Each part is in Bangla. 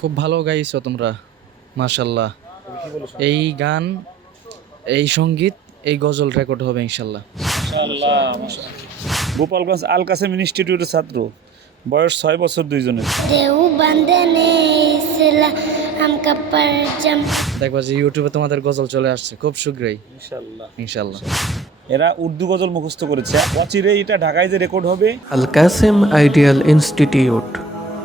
খুব ভালো গাইছো তোমরা মাশাল্লাহ এই গান এই সংগীত এই গজল রেকর্ড হবে ইনশাল্লাহ গোপালগঞ্জ আল কাসেম ইনস্টিটিউটের ছাত্র বয়স ছয় বছর দুইজনের। দেখবা যে ইউটিউবে তোমাদের গজল চলে আসছে খুব শীঘ্রই ইনশাল্লাহ এরা উর্দু গজল মুখস্থ করেছে। অচিরে এটা ঢাকায় যে রেকর্ড হবে। Al Kasem ideal institute.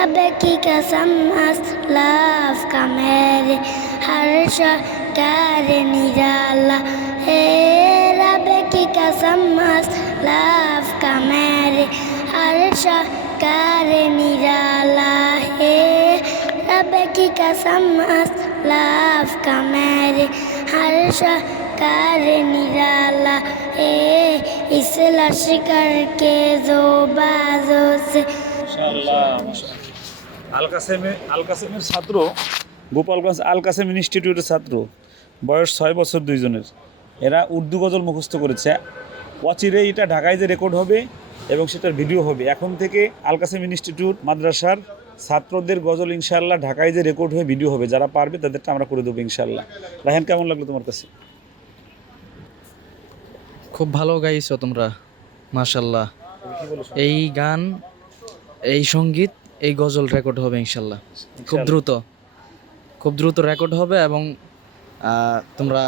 रब की कसम असलाफ का मेरे हर शकार निराला है रब की कसम असलाफ का मेरे हर शकार निराला है रब की कसम असलाफ का मेरे हर शकार निराला है इस लश्कर के जो बाजों से আল কাসেমে আল কাসেমের ছাত্র, গোপালগঞ্জ আল কাসেম ইনস্টিটিউটের ছাত্র। বয়স ছয় বছর দুইজনের। এরা উর্দু গজল মুখস্থ করেছে। অচিরে এটা ঢাকায় যে রেকর্ড হবে এবং সেটার ভিডিও হবে। এখন থেকে আল কাসেম ইনস্টিটিউট মাদ্রাসার ছাত্রদের গজল ইনশাল্লাহ ঢাকায় যে রেকর্ড হয়ে ভিডিও হবে। যারা পারবে তাদেরটা আমরা করে দেবো ইনশাল্লাহ রাহেন কেমন লাগল তোমার কাছে? খুব ভালো গাইছো তোমরা মাশাল্লাহ এই গান, এই সংগীত এই গজল রেকর্ড হবে ইনশাল্লাহ। খুব দ্রুত। খুব দ্রুত রেকর্ড হবে এবং তোমরা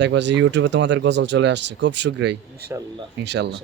দেখবা যে ইউটিউবে তোমাদের গজল চলে আসছে। খুব শীঘ্রই। ইনশাল্লাহ। ইনশাল্লাহ।